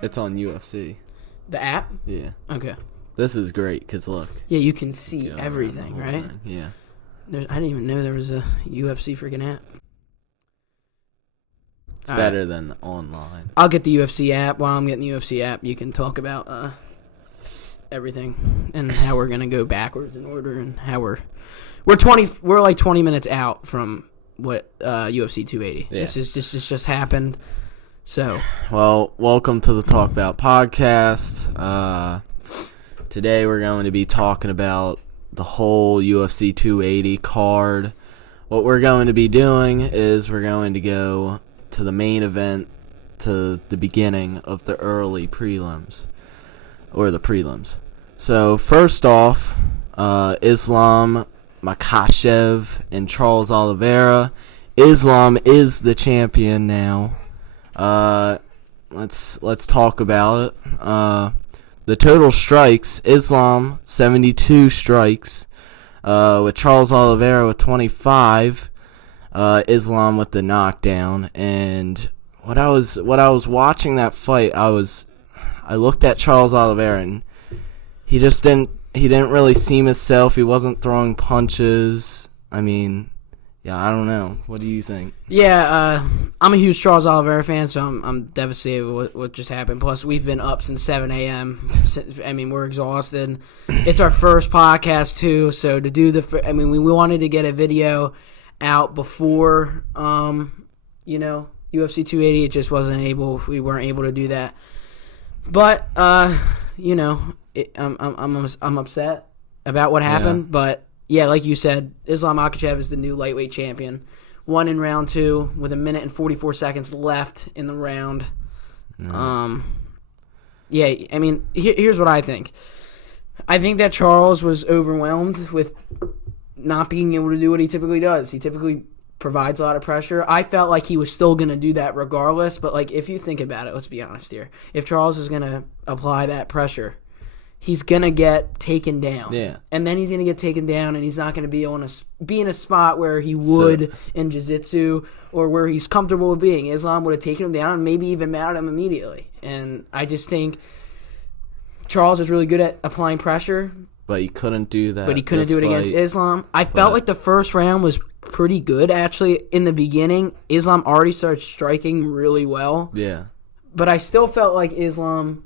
It's on UFC. The app? Yeah. Okay. This is great because look. Yeah, you can see everything, right? Yeah. I didn't even know there was a UFC freaking app. It's better than online. I'll get the UFC app. While I'm getting the UFC app, you can talk about everything and how we're gonna go backwards in order and how we're like 20 minutes out from what UFC 280. Yeah. This just happened. So, well, welcome to the Talk About podcast. Today we're going to be talking about the whole UFC 280 card. What we're going to be doing is we're going to go to the main event, to the beginning of the early prelims, or the prelims. So first off, Islam Makhachev and Charles Oliveira. Islam is the champion now. Let's talk about it. The total strikes: Islam 72 strikes, with Charles Oliveira with 25. Islam with the knockdown. And what I was watching that fight, I looked at Charles Oliveira and he didn't really seem himself. He wasn't throwing punches. I mean, yeah, I don't know. What do you think? Yeah, I'm a huge Charles Oliveira fan, so I'm devastated with what just happened. Plus, we've been up since 7 a.m. I mean, we're exhausted. It's our first podcast, too, so to do we wanted to get a video out before, UFC 280. It just we weren't able to do that. But, I'm upset about what happened, but yeah, like you said, Islam Makhachev is the new lightweight champion. Won in round 2 with 1 minute and 44 seconds left in the round. Yeah, I mean, here's what I think. I think that Charles was overwhelmed with not being able to do what he typically does. He typically provides a lot of pressure. I felt like he was still going to do that regardless, but like if you think about it, let's be honest here. If Charles is going to apply that pressure, he's going to get taken down. Yeah. And then he's going to get taken down, and he's not going to be be in a spot where he would in jiu-jitsu or where he's comfortable with being. Islam would have taken him down and maybe even mounted him immediately. And I just think Charles is really good at applying pressure. But he couldn't do that. But he couldn't do it against Islam. I felt like the first round was pretty good, actually. In the beginning, Islam already started striking really well. Yeah. But I still felt like Islam,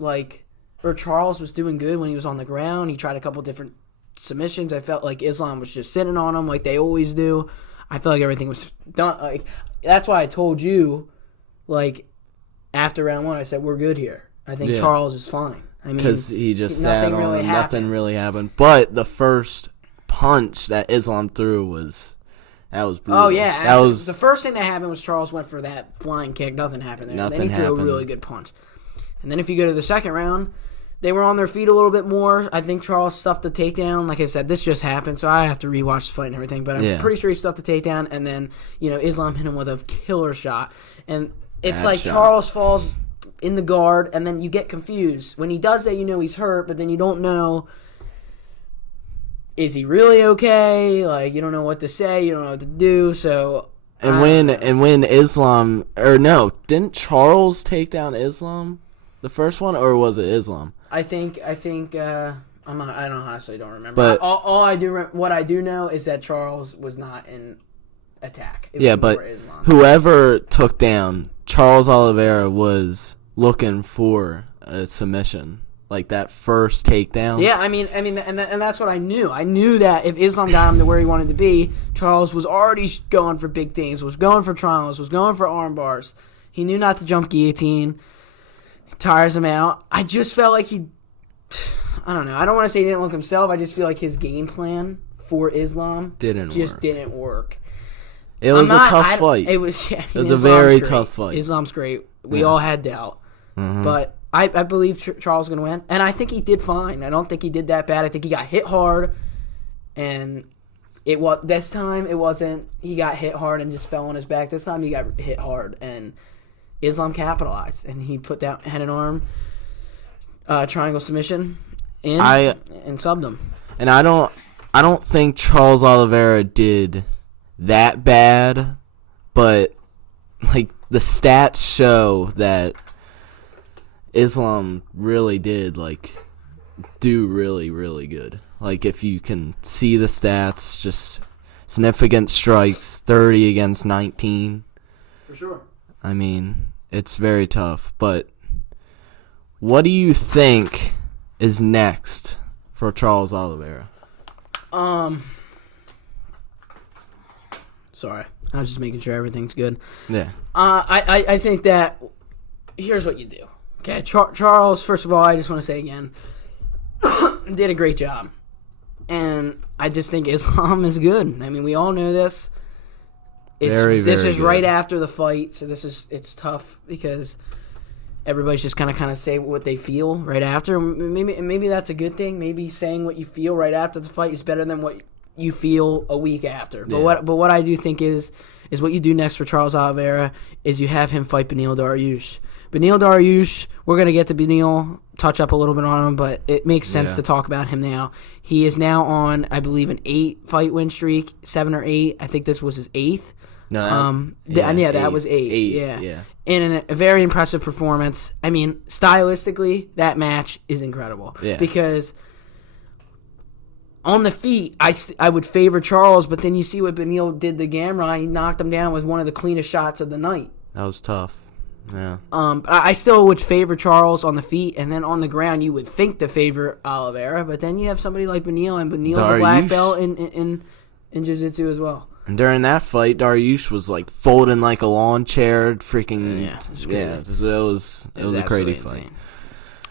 or Charles was doing good when he was on the ground. He tried a couple different submissions. I felt like Islam was just sitting on him like they always do. I felt like everything was done. That's why I told you, after round 1, I said, we're good here. I think Charles is fine. I mean, because he just sat on him. Nothing really happened. But the first punch that Islam threw was brutal. Oh, yeah. The first thing that happened was Charles went for that flying kick. Nothing happened there. Then he threw a really good punch. And then if you go to the second round, they were on their feet a little bit more. I think Charles stuffed the takedown. Like I said, this just happened, so I have to rewatch the fight and everything. But I'm pretty sure he stuffed the takedown, and then Islam hit him with a killer shot. And it's Charles falls in the guard, and then you get confused. When he does that, he's hurt, but then you don't know, is he really okay? You don't know what to say, you don't know what to do. So when Islam, or no, didn't Charles take down Islam the first one, or was it Islam? I think I honestly don't remember. But what I do know is that Charles was not in attack. But Islam. Whoever took down Charles Oliveira was looking for a submission, like that first takedown. Yeah, I mean, and that's what I knew. I knew that if Islam got him to where he wanted to be, Charles was already going for big things, was going for triangles, was going for arm bars. He knew not to jump guillotine. Tires him out. I just felt like I don't know. I don't want to say he didn't look himself. I just feel like his game plan for Islam didn't work. It was a tough fight. It was. Yeah, it was a very tough fight. Islam's great. We all had doubt, but I believe Charles is going to win, and I think he did fine. I don't think he did that bad. I think he got hit hard, and this time it wasn't. He got hit hard and just fell on his back. This time he got hit hard and Islam capitalized, and he put that head and arm triangle submission in and subbed him. And I don't think Charles Oliveira did that bad, but the stats show that Islam really did do really, really good. Like, if you can see the stats, just significant strikes, 30 against 19. For sure. I mean, it's very tough. But what do you think is next for Charles Oliveira? Sorry. I was just making sure everything's good. Yeah. I think that here's what you do. Okay, Charles, first of all, I just want to say again, did a great job. And I just think Islam is good. I mean, we all know this. This is right after the fight, so it's tough because everybody's just kind of say what they feel right after. Maybe that's a good thing. Maybe saying what you feel right after the fight is better than what you feel a week after. But what I do think is what you do next for Charles Oliveira is you have him fight Beneil Dariush. Beneil Dariush, we're going to get to Beneil, touch up a little bit on him, but it makes sense to talk about him now. He is now on, I believe, an 8-fight win streak, 7 or 8. I think this was his 8th. No, that was 8. Yeah. In a very impressive performance. I mean, stylistically, that match is incredible. Yeah. Because on the feet, I would favor Charles, but then you see what Beneil did to Gamrot. He knocked him down with one of the cleanest shots of the night. That was tough. Yeah. I still would favor Charles on the feet, and then on the ground, you would think to favor Oliveira, but then you have somebody like Beneil, and Beneil's a black belt in jiu-jitsu as well. And during that fight, Dariush was folding like a lawn chair, freaking it was a crazy fight.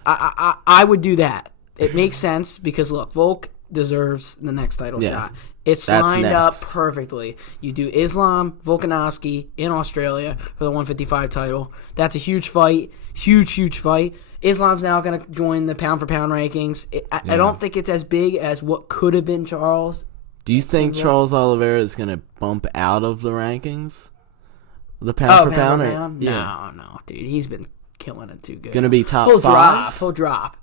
I would do that. It makes sense because look, Volk deserves the next title shot. It's lined up perfectly. You do Islam Volkanovski in Australia for the 155 title. That's a huge fight. Huge fight. Islam's now going to join the pound-for-pound rankings. I don't think it's as big as what could have been Charles. Do you think Charles Oliveira is going to bump out of the rankings? The pound-for-pound? No, dude. He's been killing it too good. Going to be top 5? He'll drop.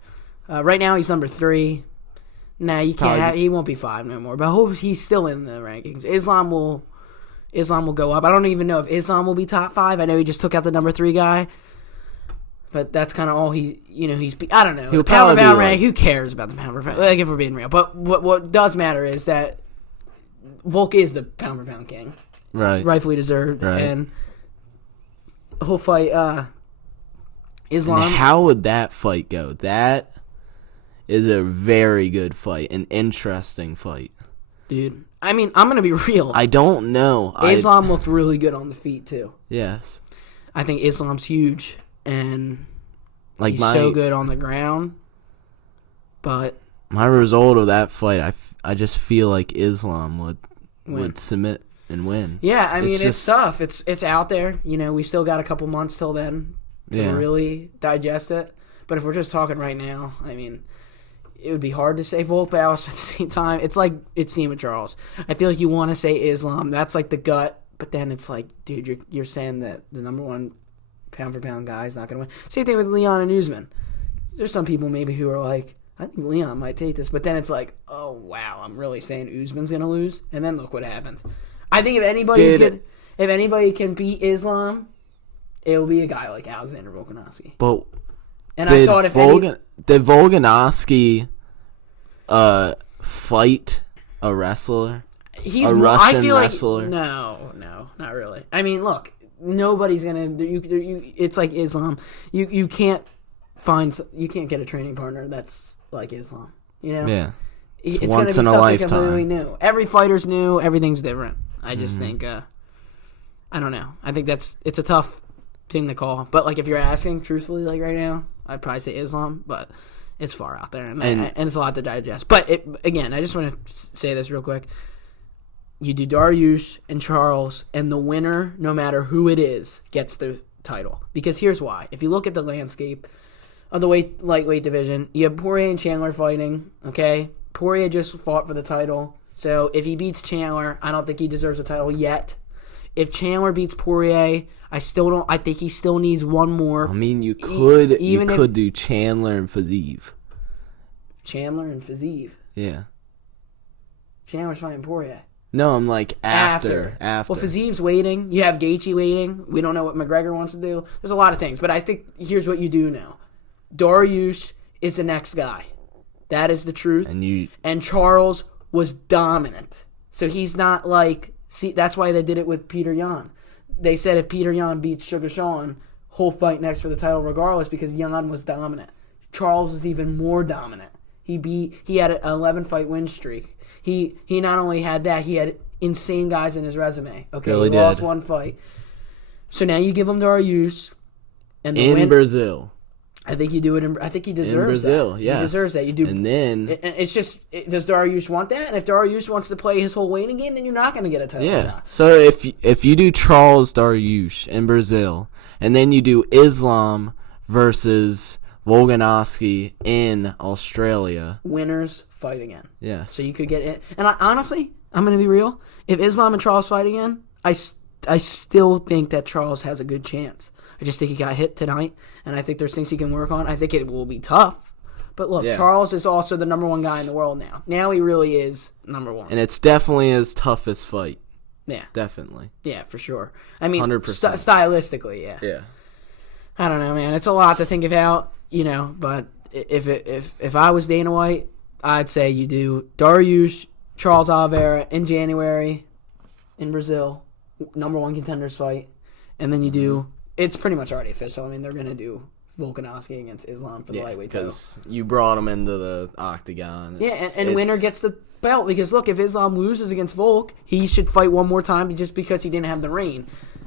Right now he's number 3. Nah, you can't. He won't be 5 no more. But I hope he's still in the rankings. Islam will go up. I don't even know if Islam will be top 5. I know he just took out the number 3 guy. But that's kind of all he's. I don't know. He'll pound for pound rank. Who cares about the pound for pound? If we're being real. But what does matter is that Volk is the pound for pound king. Right. Rightfully deserved. Right. And he'll fight Islam. And how would that fight go? That is a very good fight, an interesting fight. Dude, I mean, I'm going to be real. I don't know. Islam looked really good on the feet, too. Yes. I think Islam's huge, and he's so good on the ground. But my result of that fight, I just feel like Islam would submit and win. Yeah, I mean, it's tough. It's out there. We still got a couple months till then to really digest it. But if we're just talking right now, I mean, it would be hard to say Volk, but also at the same time, it's like it's seen with Charles. I feel like you want to say Islam. That's like the gut, but then it's like, dude, you're saying that the number 1 pound-for-pound guy is not going to win. Same thing with Leon and Usman. There's some people maybe who are like, I think Leon might take this, but then it's like, oh, wow, I'm really saying Usman's going to lose? And then look what happens. I think if anybody can beat Islam, it'll be a guy like Alexander Volkanovski. But and I thought did Volkanovski fight a wrestler? He's a Russian I feel wrestler? Like, no, not really. I mean, look, nobody's gonna. It's like Islam. You can't get a training partner that's like Islam. Yeah. It's once gonna be in a something lifetime. completely new. Every fighter's new. Everything's different. I just think. I don't know. I think it's a tough thing to call. But like, if you're asking truthfully, like right now, I'd probably say Islam, but it's far out there, and it's a lot to digest. But again, I just want to say this real quick. You do Dariush and Charles, and the winner, no matter who it is, gets the title. Because here's why. If you look at the landscape of the lightweight division, you have Poirier and Chandler fighting, okay? Poirier just fought for the title. So if he beats Chandler, I don't think he deserves a title yet. If Chandler beats Poirier, I think he still needs one more. I mean, you could do Chandler and Fiziev. Chandler and Fiziev. Yeah. Chandler's fighting Poirier. No, I'm like after. Well, Fiziev's waiting. You have Gaethje waiting. We don't know what McGregor wants to do. There's a lot of things, but I think here's what you do now. Dariush is the next guy. That is the truth. And Charles was dominant. So he's not like... See, that's why they did it with Peter Yan. They said if Peter Yan beats Sugar Sean, he'll fight next for the title regardless because Yan was dominant. Charles was even more dominant. He had an 11-fight win streak. He not only had that, he had insane guys in his resume. Okay, really he lost one fight. So now you give him Dariush. And in Brazil. I think you do it I think he deserves in Brazil, that. Yes. He deserves that. You do. And then... It's just, does Dariush want that? And if Dariush wants to play his whole waiting game, then you're not going to get a title shot. So if you do Charles Dariush in Brazil, and then you do Islam versus Volkanovski in Australia... Winners fight again. Yeah. So you could get it. And honestly, I'm going to be real. If Islam and Charles fight again, I still think that Charles has a good chance. I just think he got hit tonight, and I think there's things he can work on. I think it will be tough. But look, Charles is also the number one guy in the world now. Now he really is number one. And it's definitely his toughest fight. Yeah. Definitely. Yeah, for sure. I mean, 100%. Stylistically, yeah. Yeah. I don't know, man. It's a lot to think about, but if I was Dana White, I'd say you do Dariush, Charles Oliveira in January in Brazil, number one contenders fight, and then you do... It's pretty much already official. I mean, they're going to do Volkanovski against Islam for the lightweight title. Because you brought him into the octagon. And winner gets the belt. Because, look, if Islam loses against Volk, he should fight one more time just because he didn't have the reign.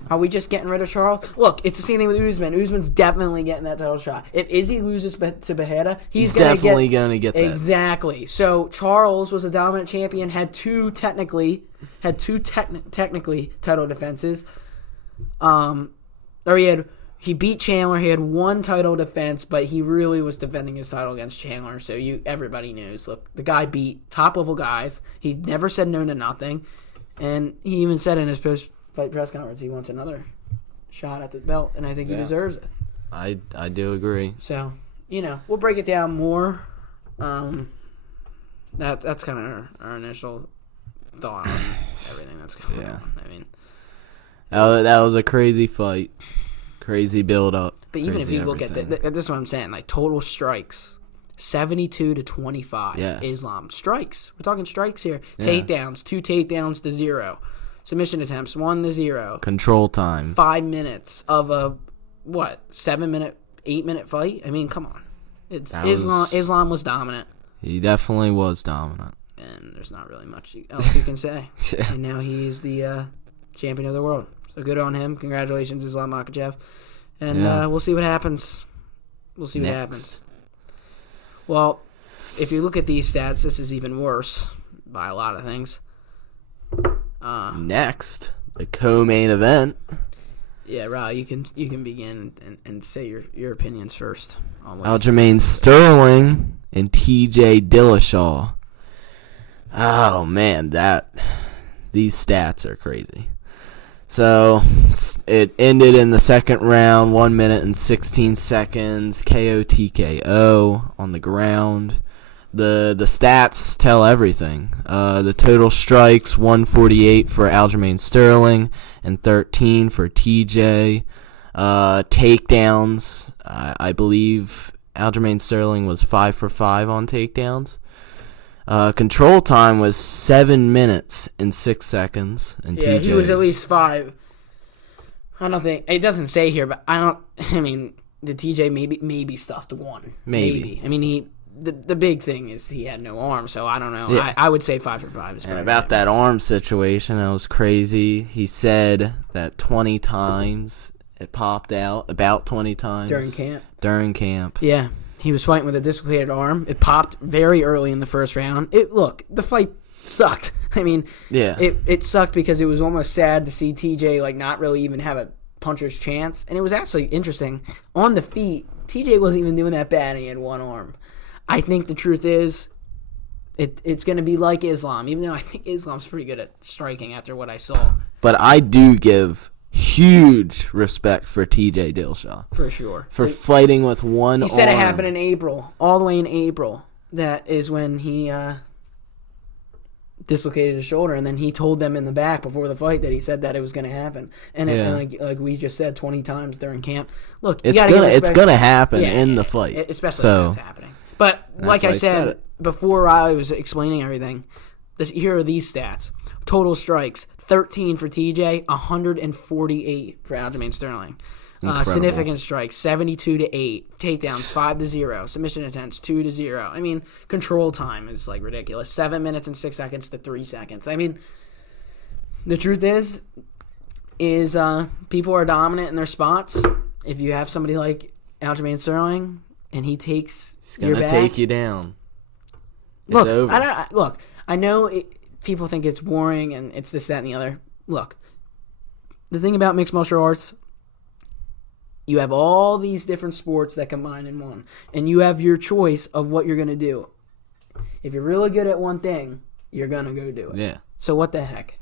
Are we just getting rid of Charles? Look, it's the same thing with Usman. Usman's definitely getting that title shot. If Izzy loses to Bejeda, he's definitely going to get that. Exactly. So Charles was a dominant champion, had two technically title defenses. Or he beat Chandler. He had one title defense, but he really was defending his title against Chandler. So everybody knows. Look, the guy beat top level guys. He never said no to nothing, and he even said in his post-fight press conference he wants another shot at the belt, and I think he deserves it. I do agree. So we'll break it down more. That's kind of our initial thought on everything that's going on. I mean. That was a crazy fight. Crazy build-up. But even if you look at this is what I'm saying, like total strikes, 72-25. Yeah. Islam. Strikes. We're talking strikes here. Yeah. Takedowns. 2 takedowns to 0. Submission attempts. 1 to 0. Control time. 5 minutes of a, 7-minute, 8-minute fight? I mean, come on. Islam was dominant. He definitely was dominant. And there's not really much else you can say. Yeah. And now he's the champion of the world. So good on him. Congratulations, Islam Makhachev. And we'll see what happens. What happens. Well, if you look at these stats, this is even worse by a lot of things. Next, the co-main event. Yeah, Ra, you can begin and say your opinions first. Aljamain Sterling and TJ Dillashaw. Oh man, these stats are crazy. So it ended in the second round, 1 minute and 16 seconds, KO TKO on the ground. The stats tell everything. The total strikes, 148 for Aljamain Sterling and 13 for TJ. Takedowns, I believe Aljamain Sterling was 5 for 5 on takedowns. Control time was 7 minutes and 6 seconds. And yeah, TJ, he was at least 5. I don't think it doesn't say here, but I mean, the TJ maybe stuffed 1. Maybe. I mean, the big thing is he had no arm, so I don't know. Yeah. I would say 5 for 5 is. And about that arm situation, that was crazy. He said that 20 times it popped out, about 20 times during camp. Yeah. He was fighting with a dislocated arm. It popped very early in the first round. The fight sucked. I mean, yeah, it sucked because it was almost sad to see TJ not really even have a puncher's chance. And it was actually interesting. On the feet, TJ wasn't even doing that bad, and he had one arm. I think the truth is, it's going to be like Islam, even though I think Islam's pretty good at striking after what I saw. But I do give huge respect for TJ Dillashaw. For sure. For fighting with one arm. He said it happened in April, all the way in April. That is when he dislocated his shoulder, and then he told them in the back before the fight that he said that it was going to happen. And, like we just said 20 times during camp, look, it's gonna happen in the fight, especially if that's happening. But like I said before, I was explaining everything. Here are these stats: total strikes 13 for TJ, 148 for Aljamain Sterling. Significant strikes 72-8, takedowns 5-0, submission attempts 2-0. I mean, control time is like ridiculous. 7 minutes and 6 seconds to 3 seconds. I mean, the truth is people are dominant in their spots. If you have somebody like Aljamain Sterling and he takes your back, take you down. It's look, over. I know people think it's boring and it's this, that, and the other. Look, the thing about mixed martial arts, you have all these different sports that combine in one, and you have your choice of what you're going to do. If you're really good at one thing, you're going to go do it. Yeah. So what the heck?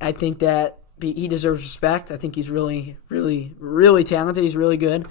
I think that he deserves respect. I think he's really, really, really talented. He's really good.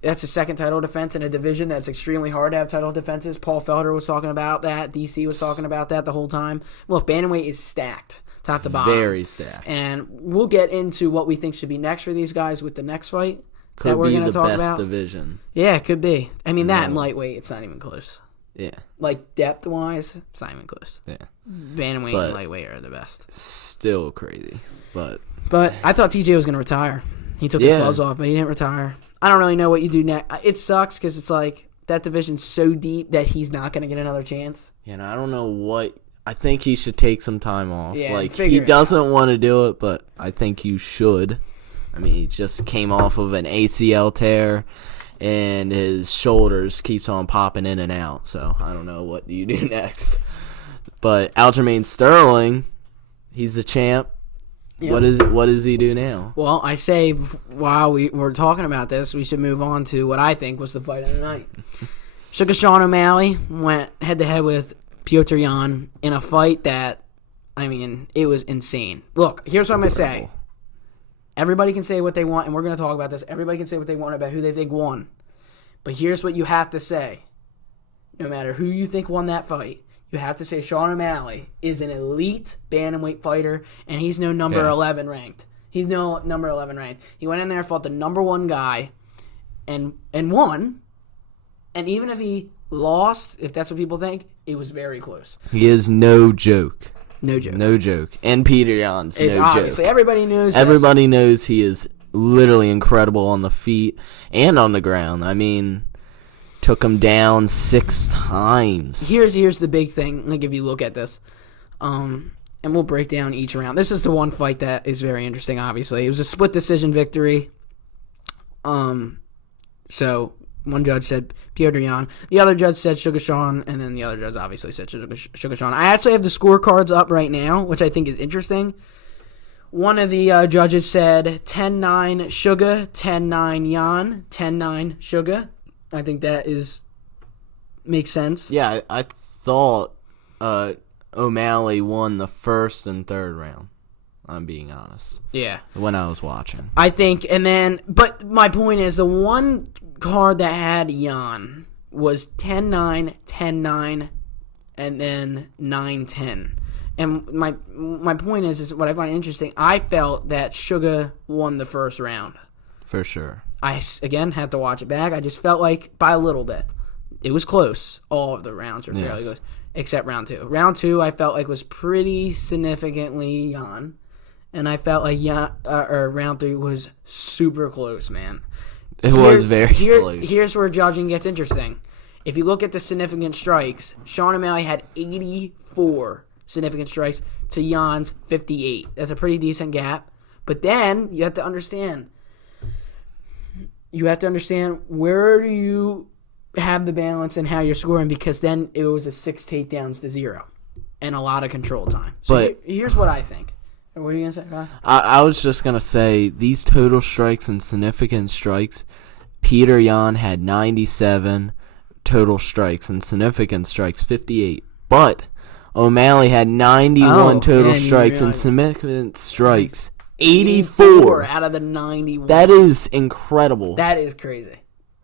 That's his second title defense in a division that's extremely hard to have title defenses. Paul Felder was talking about that. DC was talking about that the whole time. Look, bantamweight is stacked. Top to bottom. Very stacked. And we'll get into what we think should be next for these guys with the next fight that we're going to talk about. Could be the best division. Yeah, it could be. I mean, that and lightweight, it's not even close. Yeah. Like, depth-wise, it's not even close. Yeah. Bantamweight and lightweight are the best. Still crazy. But I thought TJ was going to retire. He took his gloves off, but he didn't retire. I don't really know what you do next. It sucks because it's like that division's so deep that he's not going to get another chance. I don't know what... I think he should take some time off. Yeah, he doesn't want to do it, but I think you should. I mean, he just came off of an ACL tear, and his shoulders keeps on popping in and out. So I don't know what you do next. But Aljamain Sterling, he's the champ. Yep. What does he do now? Well, I say while we're talking about this, we should move on to what I think was the fight of the night. Sugar Sean O'Malley went head-to-head with Petr Yan in a fight that, I mean, it was insane. Look, here's what I'm going to say. Everybody can say what they want, and we're going to talk about this. Everybody can say what they want about who they think won. But here's what you have to say. No matter who you think won that fight, you have to say Sean O'Malley is an elite bantamweight fighter, and he's no number 11 ranked. He's no number 11 ranked. He went in there, fought the number one guy, and won. And even if he lost, if that's what people think, it was very close. He is no joke. No joke. No joke. And Petr Yan's no joke. Obviously, everybody knows Everybody knows he is literally incredible on the feet and on the ground. I mean, took him down 6 times. Here's the big thing. Like, if you look at this, and we'll break down each round. This is the one fight that is very interesting, obviously. It was a split decision victory. So one judge said Petr Yan. The other judge said Sugar Sean, and then the other judge obviously said Sugar Sean. I actually have the scorecards up right now, which I think is interesting. One of the judges said 10-9 Sugar, 10-9 Yan, 10-9 Sugar. I think that makes sense. Yeah, I thought O'Malley won the first and third round. I'm being honest. Yeah. When I was watching. I think, but my point is the one card that had Yan was 10-9, 10-9, and then 9-10. And my point is what I find interesting, I felt that Sugar won the first round. For sure. I, again, had to watch it back. I just felt like by a little bit. It was close. All of the rounds were fairly close, except round 2. Round 2, I felt like was pretty significantly Yan. And I felt like round 3 was super close, man. It was very close. Here's where judging gets interesting. If you look at the significant strikes, Sean O'Malley had 84 significant strikes to Jan's 58. That's a pretty decent gap. But then you have to understand. Where do you have the balance and how you're scoring, because then it was a 6 takedowns to 0 and a lot of control time. So here's what I think. What are you going to say, Ryan? I was just going to say, these total strikes and significant strikes, Petr Yan had 97 total strikes and significant strikes, 58. But O'Malley had 91 total strikes and significant strikes, 84 out of the 91. That is incredible. That is crazy.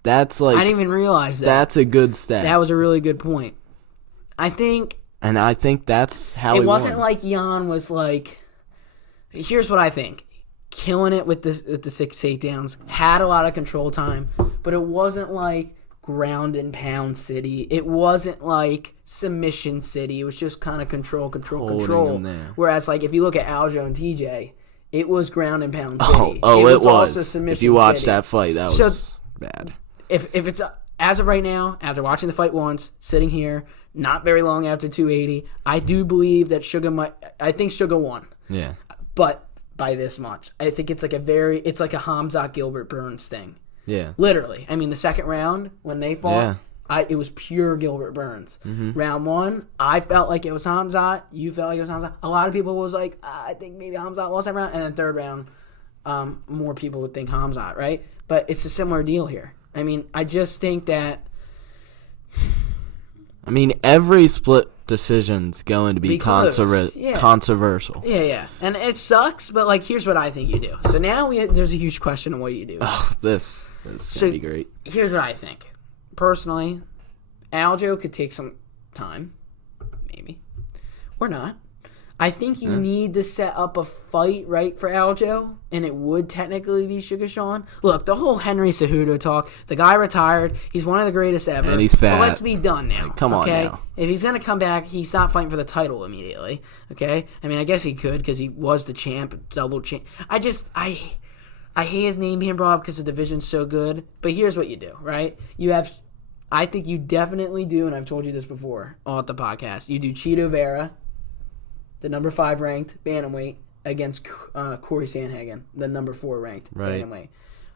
That's like, I didn't even realize that. That's a good stat. That was a really good point. I think And I think that's how it he wasn't won. like Jan was like. Here's what I think: killing it with the 6 takedowns, had a lot of control time, but it wasn't like ground and pound city. It wasn't like submission city. It was just kind of control. Whereas like if you look at Aljo and TJ, it was ground and pound city. Oh, it was. Also submission if you watch city. that fight, that was bad. If it's as of right now, after watching the fight once, sitting here, not very long after 280, I do believe that I think Sugar won. Yeah. But by this much. I think it's like a Hamzat Gilbert Burns thing. Yeah. Literally. I mean, the second round, when they fought, it was pure Gilbert Burns. Mm-hmm. Round 1, I felt like it was Hamzat. You felt like it was Hamzat. A lot of people was like, I think maybe Hamzat lost that round. And then third round, more people would think Hamzat, right? But it's a similar deal here. I mean, I just think that... I mean, every split decision's going to be controversial. Yeah. And it sucks, but, like, here's what I think you do. So now there's a huge question on what you do. Oh, this is going to be great. Here's what I think. Personally, Aljo could take some time. Maybe. Or not. I think you need to set up a fight, right, for Aljo, and it would technically be Sugar Sean. Look, the whole Henry Cejudo talk, the guy retired. He's one of the greatest ever. And he's fat. But let's be done now. Like, come on now. If he's going to come back, he's not fighting for the title immediately, okay? I mean, I guess he could because he was the champ, double champ. I hate his name being brought up because the division's so good. But here's what you do, right? I think you definitely do, and I've told you this before all at the podcast, you do Cheeto Vera, the number 5 ranked bantamweight, against Corey Sandhagen, the number 4 ranked bantamweight.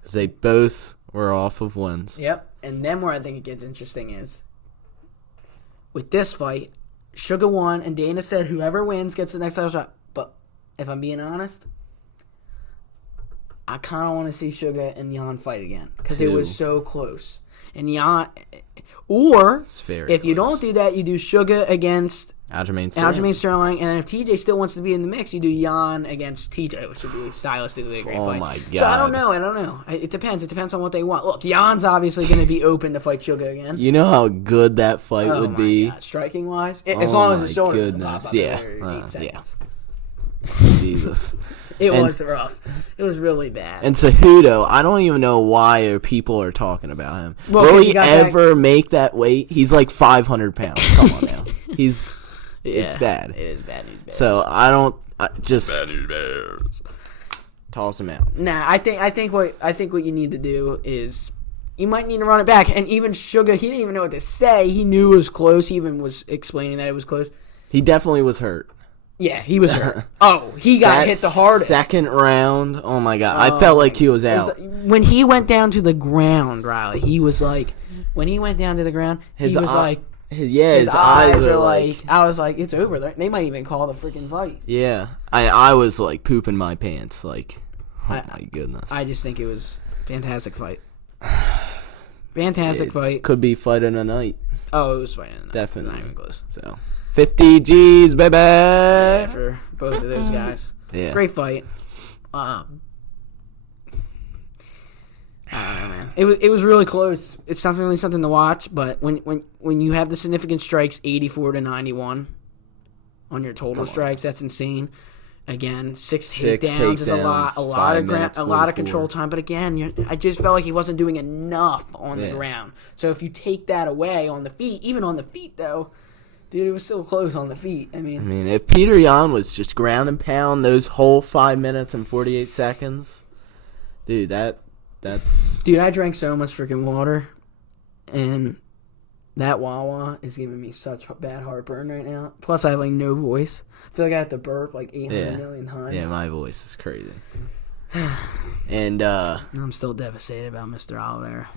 Because they both were off of wins. Yep. And then where I think it gets interesting is, with this fight, Sugar won, and Dana said whoever wins gets the next title shot. But if I'm being honest, I kind of want to see Sugar and Jan fight again because it was so close. And Jan, or if you don't do that, you do Sugar against Aljamain Sterling, and then if TJ still wants to be in the mix, you do Jan against TJ, which would be stylistically a great fight. Oh my god! So I don't know. It depends. It depends on what they want. Look, Jan's obviously going to be open to fight Sugar again. You know how good that fight would be, striking wise, as long as it's showing. Goodness, yeah. Jesus. It was rough. It was really bad. And Cejudo, I don't even know why people are talking about him. Well, will he ever make that weight? He's like 500 pounds. Come on now. It's bad. It is bad news bears. So bad news bears. Toss him out. Nah, I think what you need to do is you might need to run it back. And even Sugar, he didn't even know what to say. He knew it was close. He even was explaining that it was close. He definitely was hurt. Yeah, he was hurt. He got hit the hardest. Second round, oh my god. I felt like he was out. When he went down to the ground, Riley, he was like, when he went down to the ground, his eyes were like, I was like, it's over. They might even call the freaking fight. Yeah. I was like pooping my pants. Like, oh my goodness. I just think it was fantastic fight. Fantastic fight. Could be fight of the night. Oh, it was fight of the night. Definitely. Not even close. So 50 G's, baby. Yeah, for both of those guys. Yeah. Great fight. I don't know, man. It was really close. It's something to watch, but when you have the significant strikes 84 to 91 on your total strikes, that's insane. Again, 6 takedowns is a lot of control time, but again, I just felt like he wasn't doing enough on the ground. So if you take that away on the feet, even on the feet though, dude, it was still close on the feet. I mean, if Peter Yan was just ground and pound those whole 5 minutes and 48 seconds, dude, that's... Dude, I drank so much freaking water, and that Wawa is giving me such bad heartburn right now. Plus, I have, like, no voice. I feel like I have to burp, like, 800 million times. Yeah, my voice is crazy. And, I'm still devastated about Mr. Oliveira.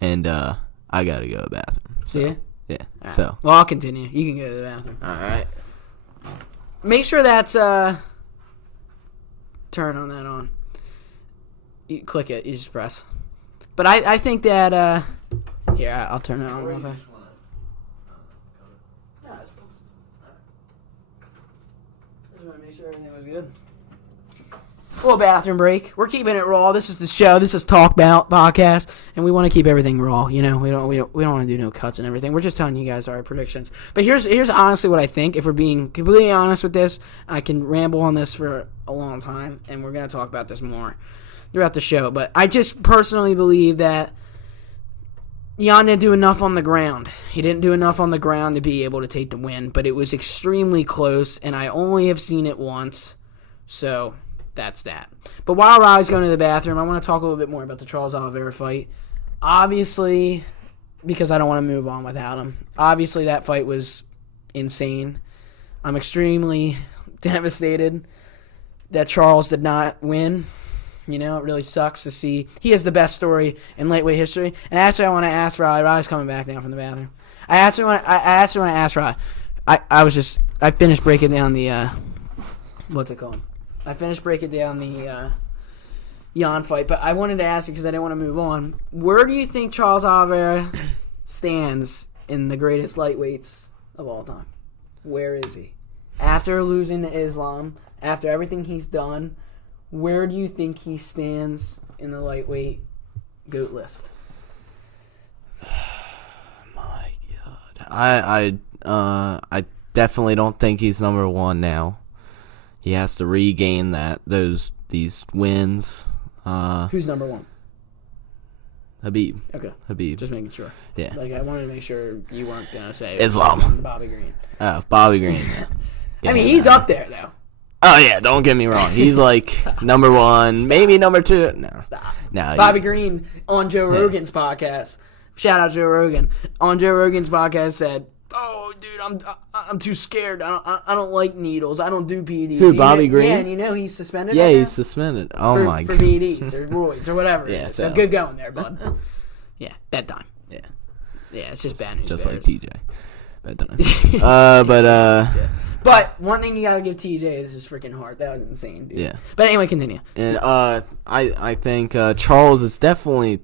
And, I gotta go to the bathroom. So, yeah. Right. So. Well, I'll continue. You can go to the bathroom. All right. Make sure that's, turn on that on. You click it. You just press. But I think that, here, I'll turn it on real quick. Just want to make sure everything was good. little bathroom break. We're keeping it raw. This is the show. This is Talk Bout podcast, and we want to keep everything raw. You know, we don't want to do no cuts and everything. We're just telling you guys our predictions. But here's honestly what I think. If we're being completely honest with this, I can ramble on this for a long time, and we're gonna talk about this more throughout the show. But I just personally believe that Jan didn't do enough on the ground. He didn't do enough on the ground to be able to take the win, but it was extremely close, and I only have seen it once. So that's that. But while Riley's going to the bathroom, I want to talk a little bit more about the Charles Oliveira fight. Obviously, because I don't want to move on without him. Obviously, that fight was insane. I'm extremely devastated that Charles did not win. You know, it really sucks to see. He has the best story in lightweight history. And actually, I want to ask Riley. Riley's coming back now from the bathroom. I actually want to ask Riley. I finished breaking down the what's it called? I finished breaking down the Jan fight, but I wanted to ask you because I didn't want to move on. Where do you think Charles Oliveira stands in the greatest lightweights of all time? Where is he? After losing to Islam, after everything he's done, where do you think he stands in the lightweight GOAT list? My God, I definitely don't think he's number one now. He has to regain these wins. Who's number one? Habib. Okay. Habib. Just making sure. Yeah. Like, I wanted to make sure you weren't going to say Islam. Bobby Green. Oh, Bobby Green. I mean, he's up there, though. Oh, yeah, don't get me wrong. He's like number one, maybe number two. No. Stop. No. Bobby Green on Joe Rogan's podcast. Shout out Joe Rogan. On Joe Rogan's podcast said, "Oh, dude, I'm too scared. I don't like needles. I don't do PEDs." Who, Bobby Green? Yeah, and you know he's suspended. Yeah, right he's now? suspended. Oh my For God. PEDs or roids or whatever. Yeah, so good going there, bud. Yeah, bedtime. Yeah. Yeah, it's just bad news. Just bears. like TJ. Bedtime. But one thing you gotta give TJ is his freaking heart. That was insane, dude. Yeah. But anyway, continue. And I think Charles is definitely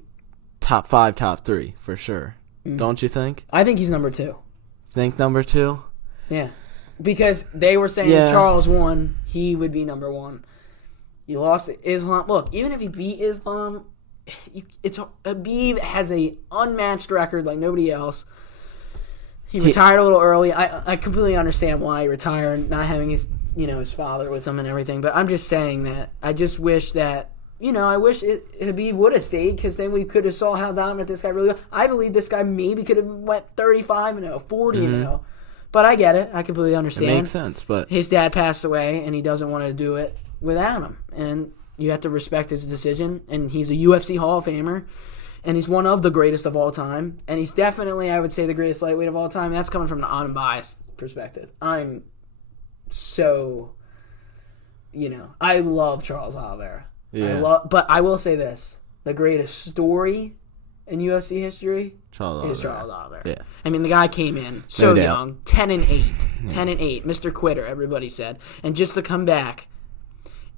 top 5, top 3 for sure. Don't you think? I think he's number 2. Think number 2? Yeah. Because they were saying Charles won, he would be number 1. You lost to Islam. Look, even if he beat Islam, Habib has a unmatched record like nobody else. He retired a little early. I completely understand why he retired, not having his father with him and everything. But I'm just saying that I just wish that I wish Habib would have stayed because then we could have saw how dominant this guy really was. I believe this guy maybe could have went 35-0, 40-0. But I get it. I completely understand. It makes sense. But his dad passed away, and he doesn't want to do it without him. And you have to respect his decision. And he's a UFC Hall of Famer. And he's one of the greatest of all time. And he's definitely, I would say, the greatest lightweight of all time. That's coming from an unbiased perspective. I'm so, I love Charles Oliveira. yeah. But I will say this. The greatest story in UFC history Charles is Oliveira. Charles Oliveira. Yeah. I mean, the guy came in so No doubt. young, 10-8. 10-8. Mr. Quitter, everybody said. And just to come back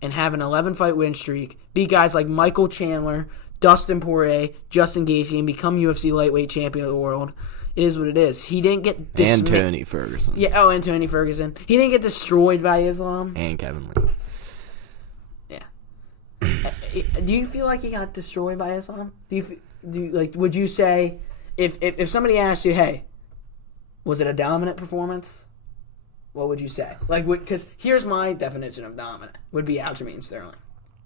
and have an 11-fight win streak, beat guys like Michael Chandler, Dustin Poirier, Justin Gaethje, and become UFC lightweight champion of the world. It is what it is. He didn't get And Tony Ferguson. Yeah, and Tony Ferguson. He didn't get destroyed by Islam. And Kevin Lee. Yeah. Do you feel like he got destroyed by Islam? Would you say if somebody asked you, hey, was it a dominant performance? What would you say? Because here's my definition of dominant. Would be Aljamain Sterling,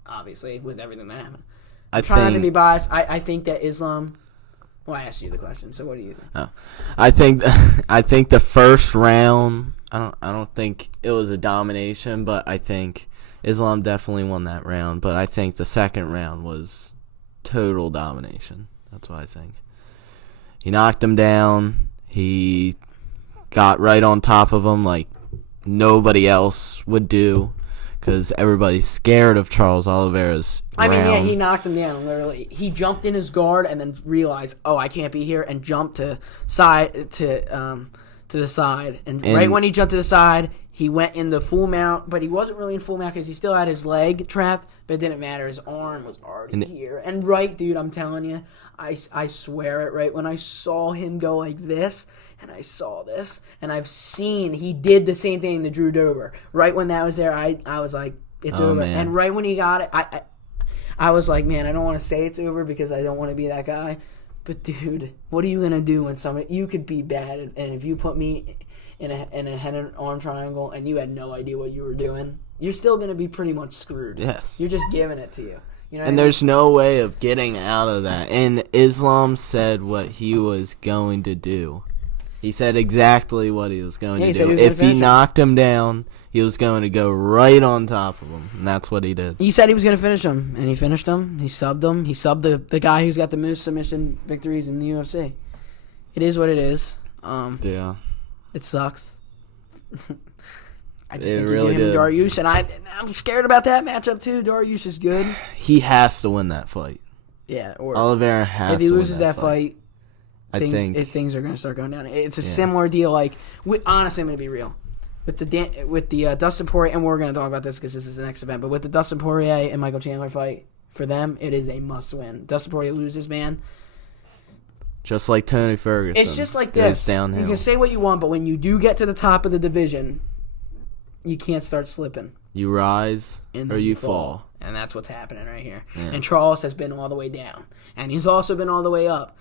obviously, with everything that happened. I'm trying not to be biased. I think that Islam. Well, I asked you the question, so what do you think? Oh, I think the first round. I don't think it was a domination, but I think Islam definitely won that round. But I think the second round was total domination. That's what I think. He knocked him down. He got right on top of him like nobody else would do. Because everybody's scared of Charles Oliveira's round. I mean, yeah, he knocked him down, literally. He jumped in his guard and then realized, oh, I can't be here, and jumped to the side. And right when he jumped to the side, he went in the full mount, but he wasn't really in full mount because he still had his leg trapped, but it didn't matter. His arm was already here. And dude, I'm telling you, I swear it, right when I saw him go like this, and I saw this, and I've seen he did the same thing to Drew Dober. Right when that was there, I was like, It's over. Man. And right when he got it, I was like, man, I don't want to say it's over because I don't want to be that guy. But dude, what are you gonna do when you could be bad, and if you put me in a head and arm triangle and you had no idea what you were doing, you're still gonna be pretty much screwed. Yes, you're just giving it to you. You know and there's no way of getting out of that. And Islam said what he was going to do. He said exactly what he was going to do. If he knocked him down, he was going to go right on top of him, and that's what he did. He said he was going to finish him, and he finished him. He subbed him. He subbed the guy who's got the most submission victories in the UFC. It is what it is. Yeah. It sucks. I just think really you give him Dariush, and I'm scared about that matchup too. Dariush is good. He has to win that fight. Yeah, or Oliveira has to win that fight. If he loses that fight, I think things are going to start going down. It's a similar deal. Like, honestly, I'm going to be real. With the Dustin Poirier, and we're going to talk about this because this is the next event, but with the Dustin Poirier and Michael Chandler fight, for them, it is a must-win. Dustin Poirier loses, man. Just like Tony Ferguson. It's just like this. Downhill. You can say what you want, but when you do get to the top of the division, you can't start slipping. You rise or you fall. And that's what's happening right here. Yeah. And Charles has been all the way down. And he's also been all the way up.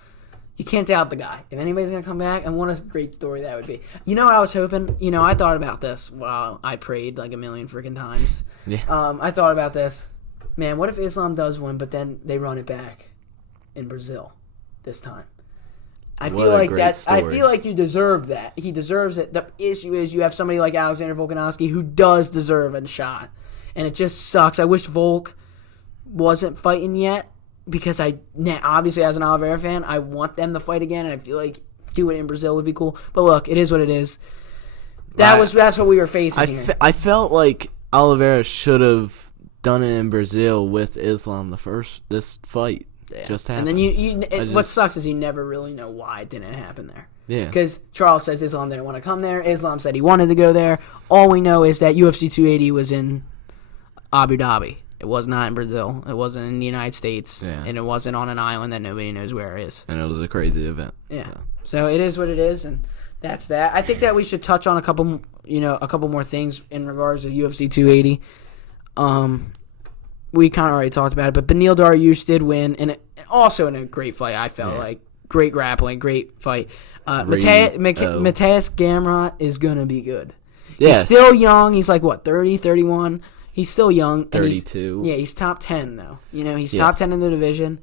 You can't doubt the guy. If anybody's going to come back, and what a great story that would be. You know what I was hoping? You know, I thought about this while I prayed like a million freaking times. Yeah. I thought about this. Man, what if Islam does win, but then they run it back in Brazil this time? I feel like you deserve that. He deserves it. The issue is you have somebody like Alexander Volkanovski who does deserve a shot. And it just sucks. I wish Volk wasn't fighting yet because obviously as an Oliveira fan, I want them to fight again, and I feel like doing it in Brazil would be cool. But look, it is what it is. That's what we were facing here. I felt like Oliveira should have done it in Brazil with Islam this fight. Yeah. Just happened. And then what sucks is you never really know why it didn't happen there. Yeah. Because Charles says Islam didn't want to come there. Islam said he wanted to go there. All we know is that UFC 280 was in Abu Dhabi. It was not in Brazil. It wasn't in the United States. Yeah. And it wasn't on an island that nobody knows where it is. And it was a crazy event. Yeah. So it is what it is, and that's that. I think that we should touch on a couple more things in regards to UFC 280. We kind of already talked about it, but Beneil Dariush did win, and also in a great fight, I felt like. Great grappling, great fight. Mateus Gamrot is going to be good. Yes. He's still young. He's like, 30, 31? He's still young. 32. He's top 10, though. You know, he's top 10 in the division.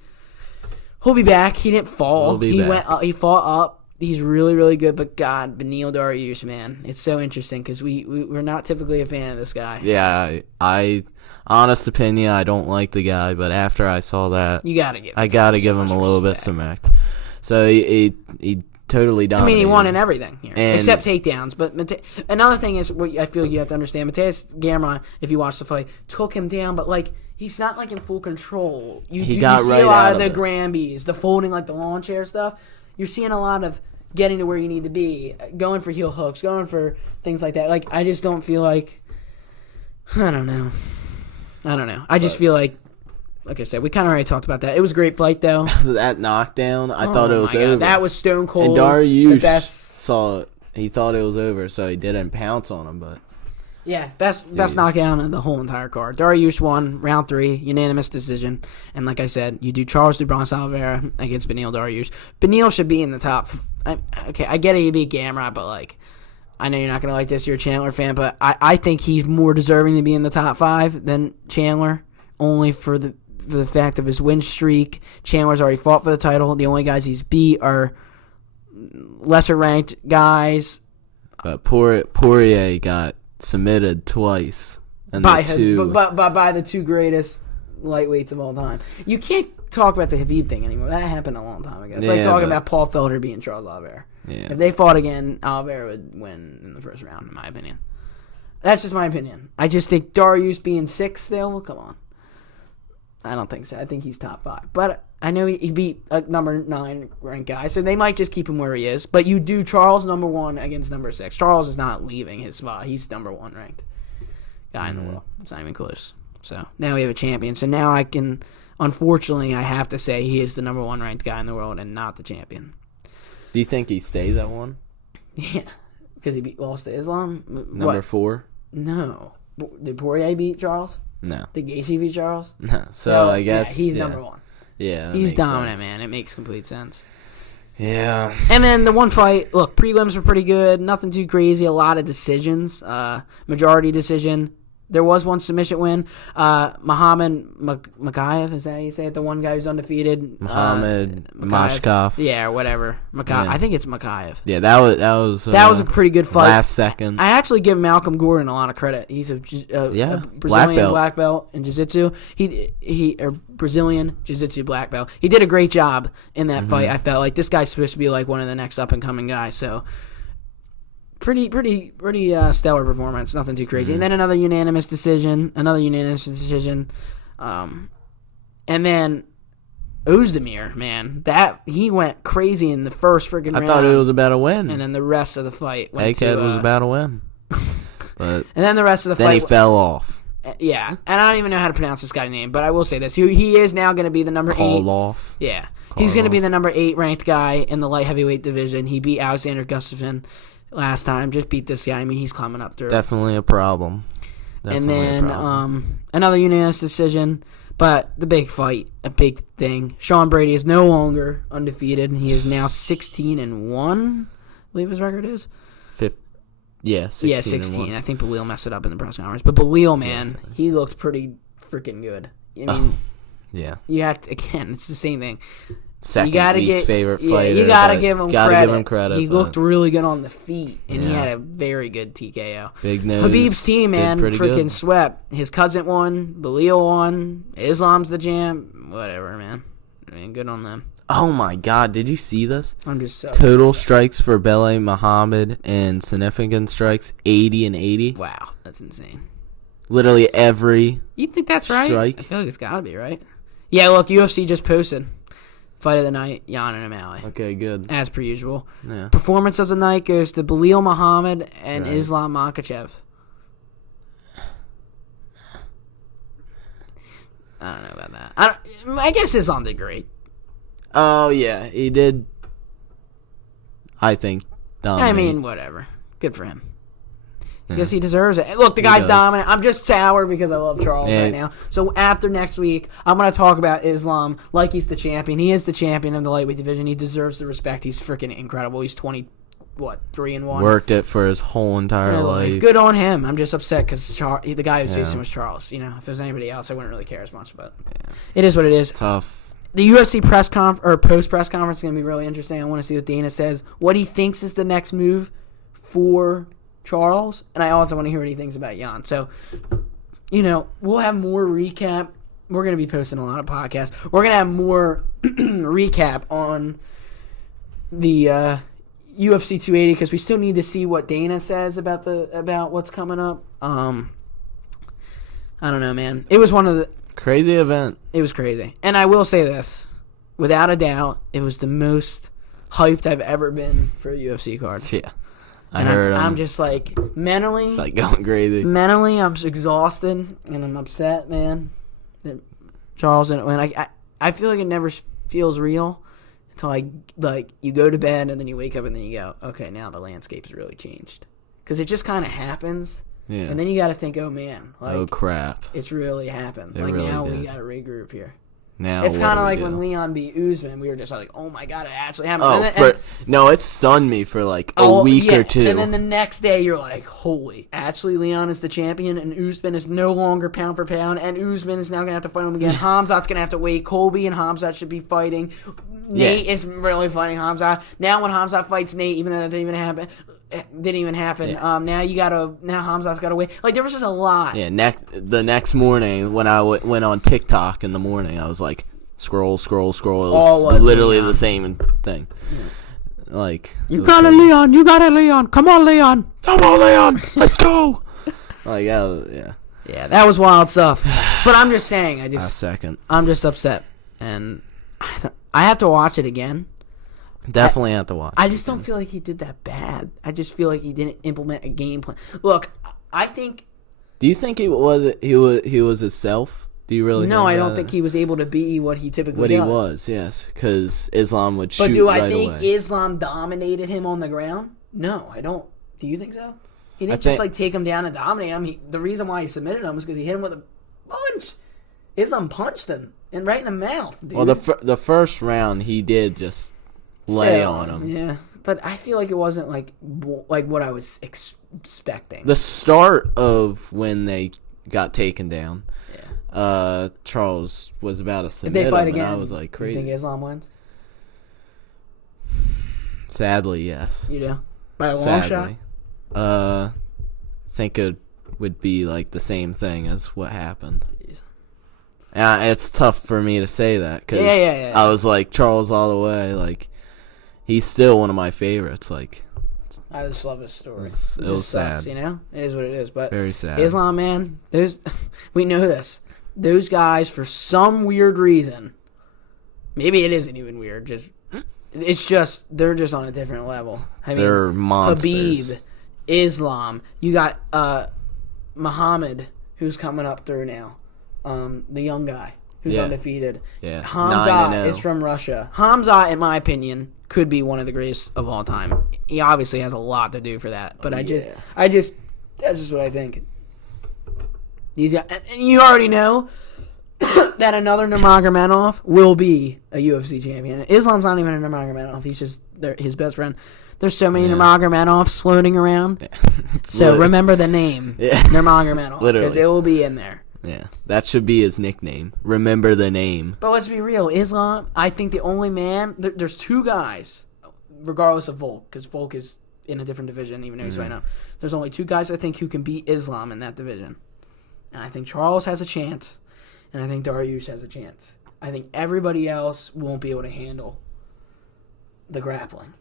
He'll be back. He didn't fall. He fought up. He's really, really good. But, God, Beneil Dariush, man. It's so interesting because we're not typically a fan of this guy. Yeah, honest opinion, I don't like the guy, but after I saw that, I gotta give him a little bit some respect. So he totally dominated. I mean, he won in everything here, except takedowns. But another thing is, what I feel you have to understand, Mateus Gamrot, if you watch the fight, took him down, but he's not in full control. You see a lot of the Granbies, the folding, the lawn chair stuff. You're seeing a lot of getting to where you need to be, going for heel hooks, going for things like that. I just don't feel like. I don't know. I just feel like I said, we kind of already talked about that. It was a great fight, though. That knockdockdown, I thought it was over. That was stone cold. And Dariush saw it. He thought it was over, so he didn't pounce on him. But yeah, best knockdown of the whole entire card. Dariush won round 3, unanimous decision. And like I said, you do Charles do Bronze Oliveira against Beneil Dariush. Beneil should be in the top. I get it, he beat Gamrot, but I know you're not going to like this. You're a Chandler fan, but I think he's more deserving to be in the top 5 than Chandler, only for the fact of his win streak. Chandler's already fought for the title. The only guys he's beat are lesser-ranked guys. But Poirier got submitted twice. And by the 2 greatest lightweights of all time. You can't talk about the Khabib thing anymore. That happened a long time ago. It's like talking about Paul Felder being Charles Oliveira. Yeah. If they fought again, Oliveira would win in the first round, in my opinion. That's just my opinion. I just think Dariush being 6 still, well, come on. I don't think so. I think he's top 5. But I know he beat a number 9 ranked guy, so they might just keep him where he is. But you do Charles number 1 against number 6. Charles is not leaving his spot. He's number 1 ranked guy in the world. It's not even close. So now we have a champion. So now unfortunately, I have to say he is the number 1 ranked guy in the world and not the champion. Do you think he stays at 1? Yeah, because he lost to Islam. Number 4? No. Did Poirier beat Charles? No. Did Gaethje beat Charles? No. So I guess he's number one. Yeah, he's dominant, sense. man. It makes complete sense. Yeah. And then the one fight, look, prelims were pretty good. Nothing too crazy. A lot of decisions. Majority decision. There was one submission win. Muhammad Makayev, is that how you say it? The one guy who's undefeated. Muhammad Mashkov. Yeah, whatever. Yeah. I think it's Makayev. Yeah, that was a pretty good fight. Last second. I actually give Malcolm Gordon a lot of credit. He's a Brazilian black belt in jiu-jitsu. He Brazilian jiu-jitsu black belt. He did a great job in that fight. I felt like this guy's supposed to be like one of the next up and coming guys. So pretty stellar performance. Nothing too crazy. And then another unanimous decision. And then Ozdemir, man, that he went crazy in the first freaking round. I thought it was about to win. And then the rest of the fight went Egghead was about to win. But and then the rest of the then fight he fell off. Yeah, and I don't even know how to pronounce this guy's name, but I will say this: he is now going to be the number 8. Off. Yeah, he's going to be the number 8 ranked guy in the light heavyweight division. He beat Alexander Gustafsson last time. Just beat this guy. I mean, he's climbing up through. Definitely a problem. And then another unanimous decision. But the big fight, a big thing. Sean Brady is no longer undefeated. He is now 16-1. I believe his record is. 16. I think Belil messed it up in the press conference. But Belil, man, he looked pretty freaking good. I mean, yeah. You have to, again, it's the same thing. Second least favorite fighter. You gotta give him credit. Give him credit. He looked really good on the feet, and he had a very good TKO. Big nose. Habib's team, man, freaking good. swept. His cousin won. Belil won. Islam's the champ. Whatever, man. I mean, good on them. Oh my God! Did you see this? I'm just so total strikes for Belay Muhammad and significant strikes 80 and 80. Wow, that's insane. Literally every. You think that's right? Strike. I feel like it's gotta be right. Yeah, look, UFC just posted fight of the night, Jan and O'Malley. Okay, good. As per usual. Yeah. Performance of the night goes to Belil Muhammad and Islam Makhachev. I don't know about that. I guess Islam did great. Oh, yeah, he did. I think. Dominate. I mean, whatever. Good for him. I Yeah. guess he deserves it. Look, the guy's dominant. I'm just sour because I love Charles right now. So after next week, I'm going to talk about Islam like he's the champion. He is the champion of the lightweight division. He deserves the respect. He's freaking incredible. He's 3-1. Worked it for his whole entire life. Good on him. I'm just upset because the guy who's facing was Charles. You know, if it was anybody else, I wouldn't really care as much. But it is what it is. Tough. The UFC post press conference is going to be really interesting. I want to see what Dana says, what he thinks is the next move for Charles, and I also want to hear what he thinks about Jan. So, you know, we'll have more recap. We're going to be posting a lot of podcasts. We're going to have more recap on the UFC 280 because we still need to see what Dana says about what's coming up. I don't know, man. It was one of the crazy event. It was crazy. And I will say this, without a doubt, it was the most hyped I've ever been for a UFC card. Yeah. I'm just like, mentally. It's like going crazy. Mentally, I'm just exhausted and I'm upset, man. That Charles didn't win. I feel like it never feels real until you go to bed and then you wake up and then you go, okay, now the landscape's really changed. Because it just kind of happens. Yeah. And then you got to think, oh man, oh crap, it's really happened. Really now did. We got to regroup here. Now it's kind of like when Leon beat Usman. We were just like, oh my god, it actually happened. It stunned me for like a week or two. And then the next day, you're like, holy, actually Leon is the champion, and Usman is no longer pound for pound, and Usman is now gonna have to fight him again. Hamzat's gonna have to wait. Colby and Hamzat should be fighting. Nate is really fighting Hamzat. Now when Hamzat fights Nate, even though that didn't even happen. Yeah. Now Hamzat's gotta wait. Like there was just a lot. Yeah. The next morning when I went on TikTok in the morning, I was like, scroll. It was literally Leon. The same thing. Yeah. Like you got it, Leon. Come on, Leon. Let's go. Like yeah. Yeah, that was wild stuff. But I'm just saying, I'm just upset, and I have to watch it again. Definitely have to watch. I just don't feel like he did that bad. I just feel like he didn't implement a game plan. Look, I think. Do you think he was himself? Do you really? No, I don't think he was able to be what he typically what does. He was, yes, because Islam would shoot. But do I right think away. Islam dominated him on the ground? No, I don't. Do you think so? He didn't just take him down and dominate him. The reason why he submitted him was because he hit him with a punch. Islam punched him and right in the mouth, dude. Well, the first round he did just lay on him. Yeah, but I feel like it wasn't like what I was expecting. The start of when they got taken down, Charles was about to submit if they fight him, again, and I was like crazy. You think Islam wins? Sadly, yes. You do? By a long shot? I think it would be like the same thing as what happened. Jeez. It's tough for me to say that because I was like Charles all the way. Like he's still one of my favorites. Like I just love his story. It was sad. Sucks, you know? It is what it is. But very sad. Islam, man, we know this. Those guys, for some weird reason, maybe it isn't even weird. They're just on a different level. They're monsters. Habib, Islam. You got Muhammad, who's coming up through now. The young guy who's undefeated. Yeah. Hamza is from Russia. Hamza, in my opinion, could be one of the greatest of all time. He obviously has a lot to do for that, but that's just what I think. These guys, and you already know that another Nurmagomedov will be a UFC champion. Islam's not even a Nurmagomedov; he's just his best friend. There's so many Nurmagomedovs floating around. So remember the name, Nurmagomedov, because it will be in there. Yeah, that should be his nickname. Remember the name. But let's be real. Islam, I think the only man... There's two guys, regardless of Volk, because Volk is in a different division, even though he's right now. There's only two guys, I think, who can beat Islam in that division. And I think Charles has a chance, and I think Dariush has a chance. I think everybody else won't be able to handle the grappling.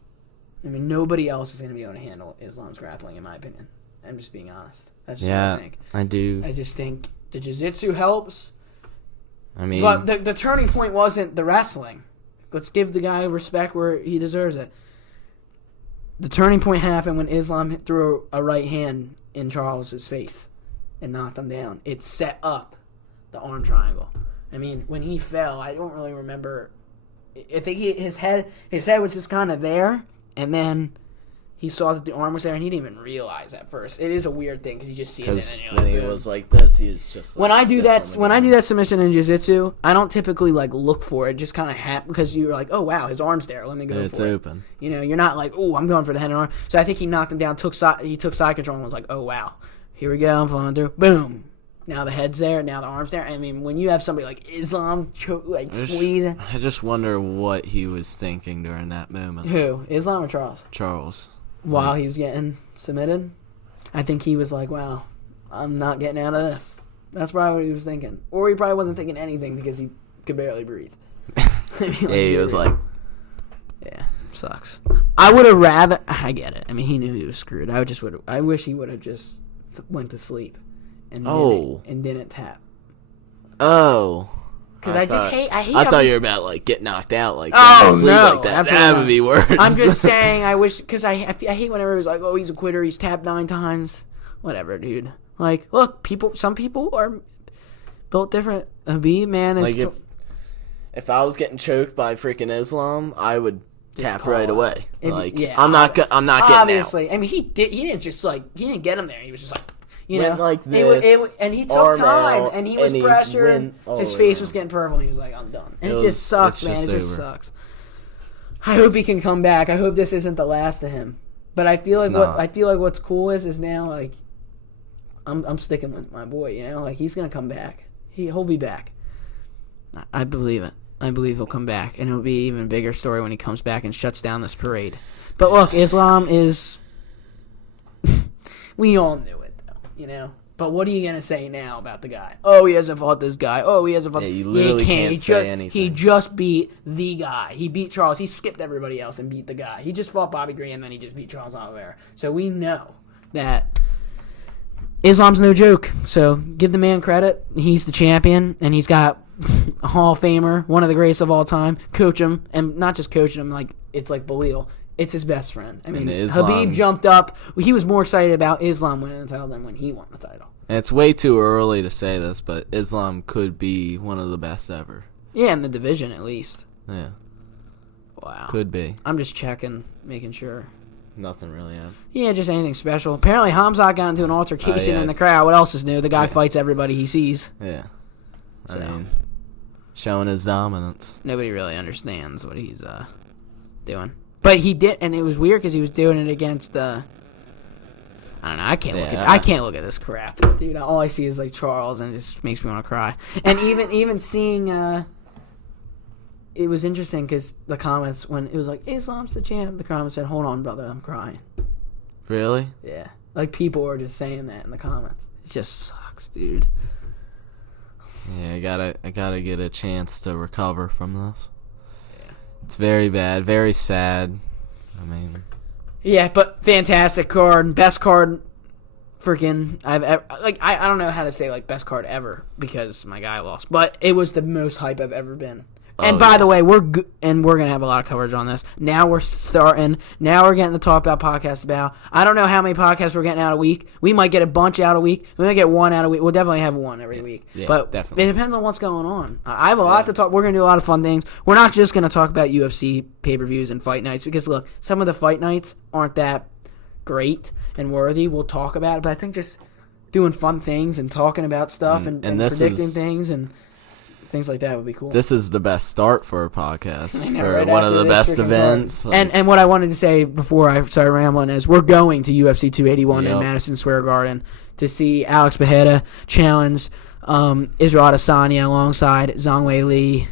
I mean, nobody else is going to be able to handle Islam's grappling, in my opinion. I'm just being honest. That's just what I think. I do. I just think... The jiu-jitsu helps. I mean... But the turning point wasn't the wrestling. Let's give the guy respect where he deserves it. The turning point happened when Islam threw a right hand in Charles's face and knocked him down. It set up the arm triangle. I mean, when he fell, I don't really remember... I think his head was just kind of there, and then... He saw that the arm was there, and he didn't even realize at first. It is a weird thing because you just see it. And then you're when he was like this, he was just. Like, when I do that submission in jiu-jitsu, I don't typically like look for it. Just kind of happen because you're like, oh wow, his arm's there. Let me go for it. It's open. You know, you're not like, oh, I'm going for the head and arm. So I think he knocked him down. He took side control and was like, oh wow, here we go. I'm flowing through. Boom. Now the head's there. Now the arm's there. I mean, when you have somebody like Islam squeezing, I just wonder what he was thinking during that moment. Who? Islam or Charles? Charles. While he was getting submitted, I think he was like, wow, I'm not getting out of this. That's probably what he was thinking. Or he probably wasn't thinking anything because he could barely breathe. I mean, he was like... Yeah, sucks. I would have rather... I get it. I mean, he knew he was screwed. I wish he would have just went to sleep and didn't tap. Oh... Because I hate. I thought you were about like get knocked out, like sleep like that. That would be worse. I'm just saying. I wish because I hate whenever it was like, oh, he's a quitter. He's tapped 9 times. Whatever, dude. Like, look, some people are built different. Habib, man, is like if I was getting choked by freaking Islam, I would tap right away. I'm not getting obviously. out. I mean, he didn't get him there. He was just like. You know, like this, and he took time, and he was pressured. His face was getting purple, and he was like, "I'm done." And it just sucks, man. It just sucks. I hope he can come back. I hope this isn't the last of him. But I feel like what's cool is now like I'm sticking with my boy. You know, like he's gonna come back. He'll be back. I believe it. I believe he'll come back, and it'll be an even bigger story when he comes back and shuts down this parade. But look, Islam is. We all knew it. You know, but what are you gonna say now about the guy? Oh, he hasn't fought this guy. Oh, he hasn't fought. Yeah, you literally can't say anything. He just beat the guy. He beat Charles. He skipped everybody else and beat the guy. He just fought Bobby Green and then he just beat Charles Oliveira. So we know that Islam's no joke. So give the man credit. He's the champion, and he's got a Hall of Famer, one of the greatest of all time. Coach him, and not just coaching him like it's like Belil. It's his best friend. I mean, Habib jumped up. He was more excited about Islam winning the title than when he won the title. And it's way too early to say this, but Islam could be one of the best ever. Yeah, in the division at least. Yeah. Wow. Could be. I'm just checking, making sure. Nothing really happened. Yeah, just anything special. Apparently, Hamzat got into an altercation in the crowd. What else is new? The guy fights everybody he sees. Yeah. So. I mean, showing his dominance. Nobody really understands what he's doing. But he did, and it was weird because he was doing it against I don't know. I can't look at this crap, dude. All I see is like Charles, and it just makes me want to cry. And even seeing, it was interesting because the comments when it was like Islam's the champ, the comments said, "Hold on, brother, I'm crying." Really? Yeah, like people were just saying that in the comments. It just sucks, dude. Yeah, I gotta get a chance to recover from this. Yeah. It's very bad, very sad. I mean. Yeah, but fantastic card, best card, freaking I've ever, like I don't know how to say like best card ever because my guy lost, but it was the most hype I've ever been. And by the way, we're gonna have a lot of coverage on this. Now we're starting. Now we're getting the Talk About podcast about. I don't know how many podcasts we're getting out a week. We might get a bunch out a week. We might get one out a week. We'll definitely have one every week. Yeah, but definitely. It depends on what's going on. I have a lot to talk. We're gonna do a lot of fun things. We're not just gonna talk about UFC pay-per-views and fight nights because look, some of the fight nights aren't that great and worthy. We'll talk about it, but I think just doing fun things and talking about stuff and predicting things and things like that would be cool. This is the best start for a podcast. For right one of the best events. Like, and what I wanted to say before I started rambling is we're going to UFC 281 in Madison Square Garden to see Alex Pereira challenge Israel Adesanya alongside Zhang Weili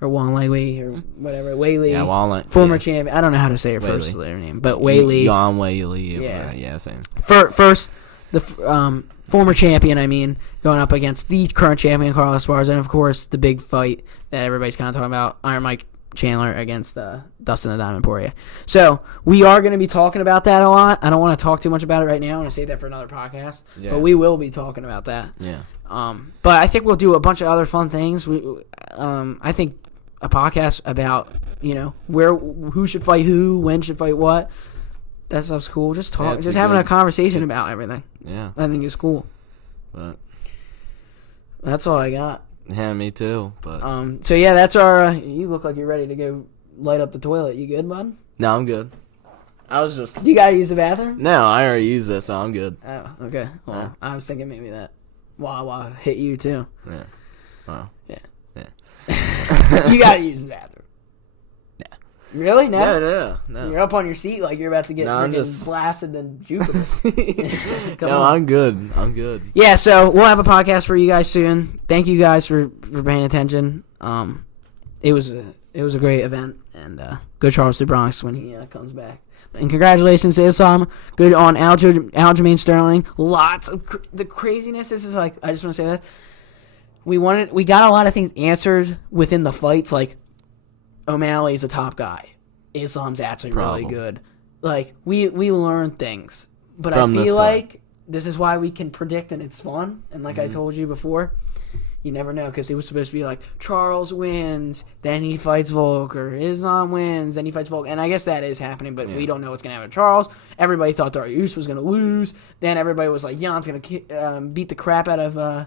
or Wang Weili or whatever. Weili. Yeah, former champion. I don't know how to say her first name, but Weili. Yang Weili. Yeah, same. First, the former champion, going up against the current champion, Carlos Esparza, and of course, the big fight that everybody's kind of talking about, Iron Mike Chandler against Dustin the Diamond Poirier. So, we are going to be talking about that a lot. I don't want to talk too much about it right now. I want to save that for another podcast. Yeah. But we will be talking about that. Yeah. But I think we'll do a bunch of other fun things. I think a podcast about, who should fight who, when should fight what. That stuff's cool. Just having a conversation about everything. Yeah. I think it's cool. But that's all I got. Yeah, me too. But so yeah, that's our. You look like you're ready to go light up the toilet. You good, bud? No, I'm good. I was just. Do you gotta use the bathroom? No, I already used it, so I'm good. Oh, okay. Well, I was thinking maybe that Wawa hit you too. Yeah. Wow. Yeah. You gotta use the bathroom. Really? No? No. You're up on your seat like you're about to get blasted in Jupiter. No, I'm good. Yeah, so we'll have a podcast for you guys soon. Thank you guys for paying attention. It was a great event, and go Charles DeBronx when he comes back. And congratulations to Islam. Good on Aljamain Sterling. Lots of the craziness. This is like, I just want to say that we got a lot of things answered within the fights, like O'Malley's a top guy. Islam's actually really good. Like, we learn things. But I feel like this is why we can predict and it's fun. And like I told you before, you never know because it was supposed to be like Charles wins, then he fights Volk, or Islam wins, then he fights Volk. And I guess that is happening, but we don't know what's going to happen to Charles. Everybody thought Darius was going to lose. Then everybody was like, Jan's going to beat the crap out of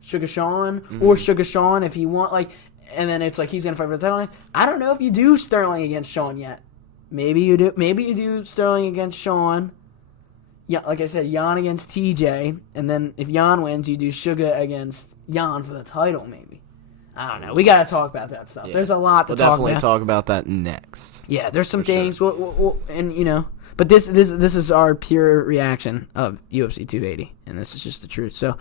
Sugar Sean, or Sugar Sean if he won. Like, and then it's like he's going to fight for the title. I don't know if you do Sterling against Sean yet. Maybe you do. Maybe you do Sterling against Sean. Yeah, like I said, Jan against TJ. And then if Jan wins, you do Sugar against Jan for the title, maybe. I don't know. We got to talk about that stuff. Yeah. There's a lot to talk about. We'll definitely talk about that next. Yeah, there's some things. Sure. But this is our pure reaction of UFC 280. And this is just the truth. So,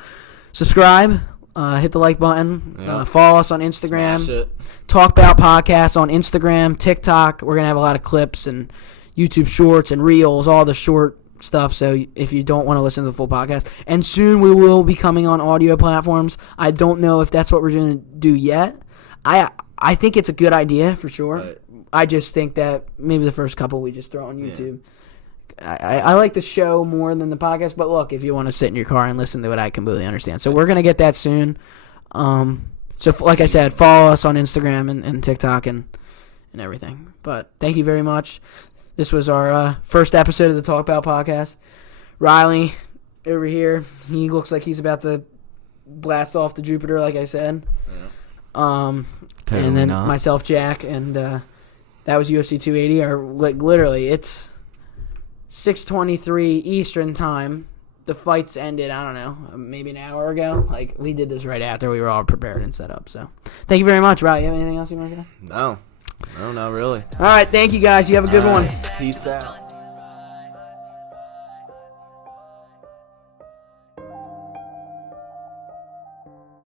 subscribe. Hit the like button. Follow us on Instagram. Smash it. Talk About Podcast on Instagram, TikTok. We're gonna have a lot of clips and YouTube Shorts and Reels, all the short stuff. So if you don't want to listen to the full podcast, and soon we will be coming on audio platforms. I don't know if that's what we're gonna do yet. I think it's a good idea for sure. Right. I just think that maybe the first couple we just throw on YouTube. Yeah. I like the show more than the podcast, but look, if you want to sit in your car and listen to it, I completely understand. So we're going to get that soon. So like I said, follow us on Instagram and TikTok and everything. But thank you very much. This was our first episode of the Talk About podcast. Riley over here, he looks like he's about to blast off to Jupiter, like I said. Yeah. And then myself, Jack, and that was UFC 280. Or like literally, it's 6:23 Eastern time, the fights ended, I don't know, maybe an hour ago. Like, we did this right after we were all prepared and set up. So, thank you very much, Rob. You have anything else you want to say? No, not really. All right, thank you, guys. You have a good one. Peace out.